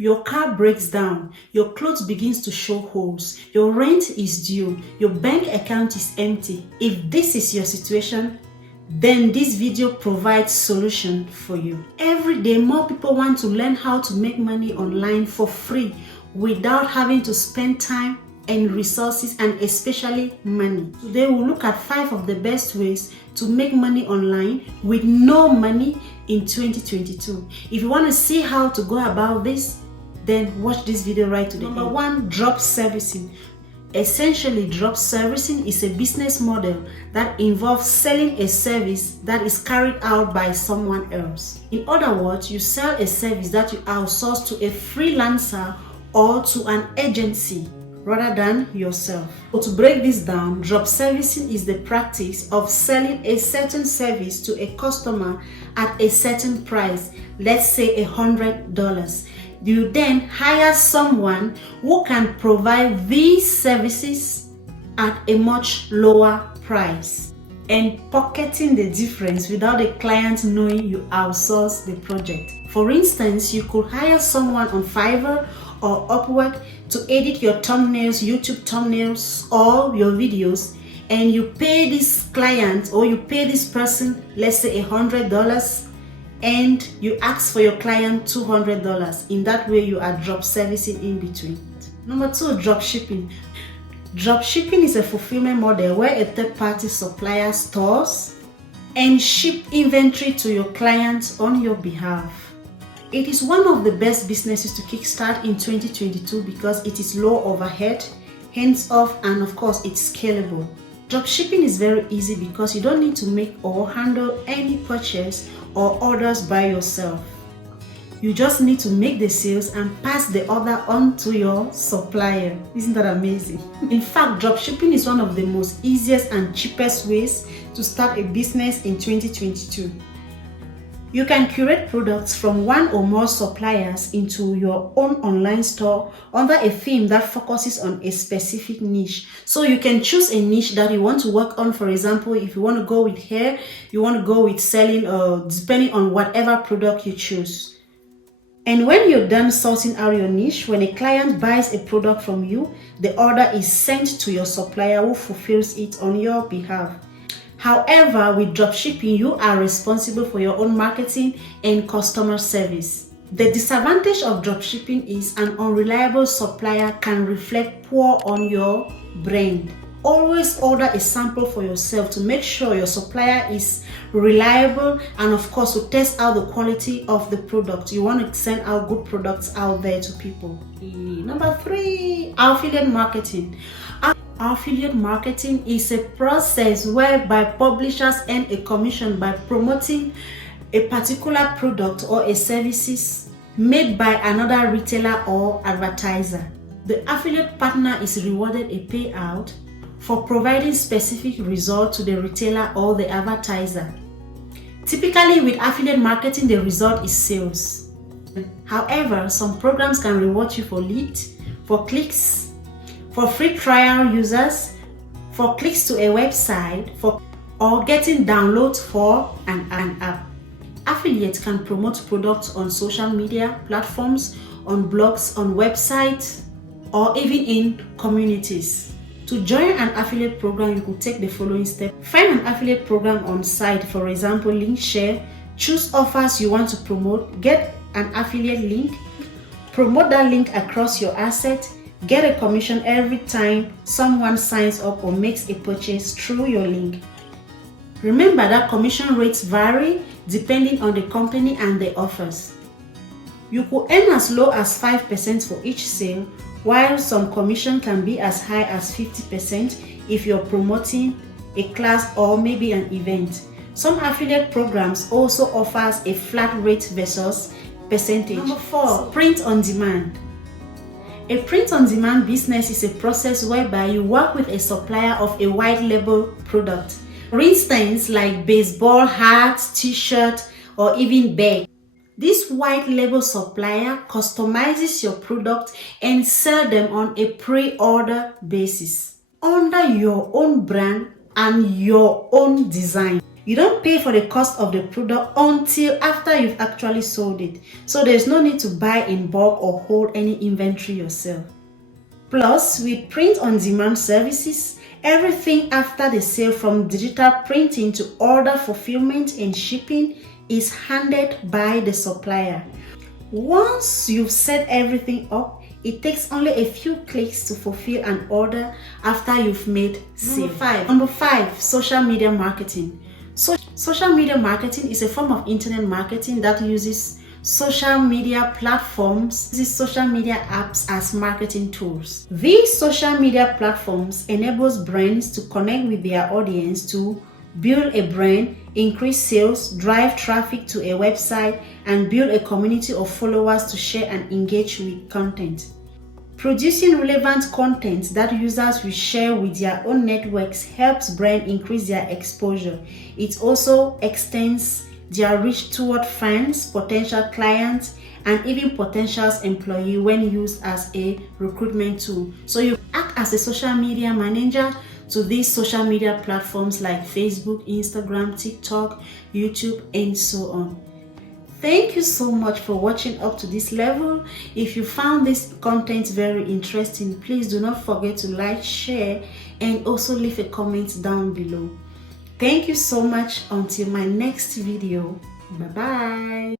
Your car breaks down, your clothes begins to show holes, your rent is due, your bank account is empty. If this is your situation, then this video provides solution for you. Every day, more people want to learn how to make money online for free without having to spend time and resources, and especially money. Today we'll look at 5 of the best ways to make money online with no money in 2022. If you want to see how to go about this, then watch this video right to the end. Number 1, drop servicing. Essentially, drop servicing is a business model that involves selling a service that is carried out by someone else. In other words, you sell a service that you outsource to a freelancer or to an agency rather than yourself. So to break this down, drop servicing is the practice of selling a certain service to a customer at a certain price, let's say $100. You then hire someone who can provide these services at a much lower price and pocketing the difference without the client knowing you outsource the project. For instance, you could hire someone on Fiverr or Upwork to edit your thumbnails, YouTube thumbnails, or your videos, and you pay this client or you pay this person, let's say $100, and you ask for your client $200. In that way, you are drop servicing in between. Number 2, drop shipping. Drop shipping is a fulfillment model where a third-party supplier stores and ship inventory to your clients on your behalf. It is one of the best businesses to kickstart in 2022 because it is low overhead, hands-off, and of course it's scalable. Dropshipping is very easy because you don't need to make or handle any purchase or orders by yourself. You just need to make the sales and pass the order on to your supplier. Isn't that amazing? In fact, dropshipping is one of the most easiest and cheapest ways to start a business in 2022. You can curate products from one or more suppliers into your own online store under a theme that focuses on a specific niche. So you can choose a niche that you want to work on. For example, if you want to go with hair, you want to go with selling, depending on whatever product you choose. And when you're done sorting out your niche, when a client buys a product from you, the order is sent to your supplier who fulfills it on your behalf. However, with dropshipping, you are responsible for your own marketing and customer service. The disadvantage of dropshipping is an unreliable supplier can reflect poor on your brand. Always order a sample for yourself to make sure your supplier is reliable, and of course to test out the quality of the product. You want to send out good products out there to people. Number 3, affiliate marketing. Affiliate marketing is a process whereby publishers earn a commission by promoting a particular product or a services made by another retailer or advertiser. The affiliate partner is rewarded a payout for providing specific result to the retailer or the advertiser. Typically with affiliate marketing, the result is sales. However, some programs can reward you for leads, for clicks, for free trial users, for clicks to a website, or getting downloads for an app. Affiliates can promote products on social media platforms, on blogs, on websites, or even in communities. To join an affiliate program, you could take the following steps. Find an affiliate program on site, for example, link share, choose offers you want to promote, get an affiliate link, promote that link across your asset, get a commission every time someone signs up or makes a purchase through your link. Remember that commission rates vary depending on the company and the offers. You could earn as low as 5% for each sale, while some commission can be as high as 50% if you're promoting a class or maybe an event. Some affiliate programs also offers a flat rate versus percentage. Number 4, print on demand. A print-on-demand business is a process whereby you work with a supplier of a white label product. For instance, like baseball hats, t-shirt, or even bag. This white label supplier customizes your product and sells them on a pre-order basis under your own brand and your own design. You don't pay for the cost of the product until after you've actually sold it. So there's no need to buy in bulk or hold any inventory yourself. Plus, with print-on-demand services, everything after the sale from digital printing to order fulfillment and shipping is handled by the supplier. Once you've set everything up, it takes only a few clicks to fulfill an order after you've made sale. Number five, social media marketing. Social media marketing is a form of internet marketing that uses social media platforms, social media apps as marketing tools. These social media platforms enables brands to connect with their audience to build a brand, increase sales, drive traffic to a website, and build a community of followers to share and engage with content. Producing relevant content that users will share with their own networks helps brands increase their exposure. It also extends their reach toward fans, potential clients, and even potential employees when used as a recruitment tool. So you act as a social media manager to these social media platforms like Facebook, Instagram, TikTok, YouTube, and so on. Thank you so much for watching up to this level. If you found this content very interesting, please do not forget to like, share, and also leave a comment down below. Thank you so much. Until my next video. Bye-bye.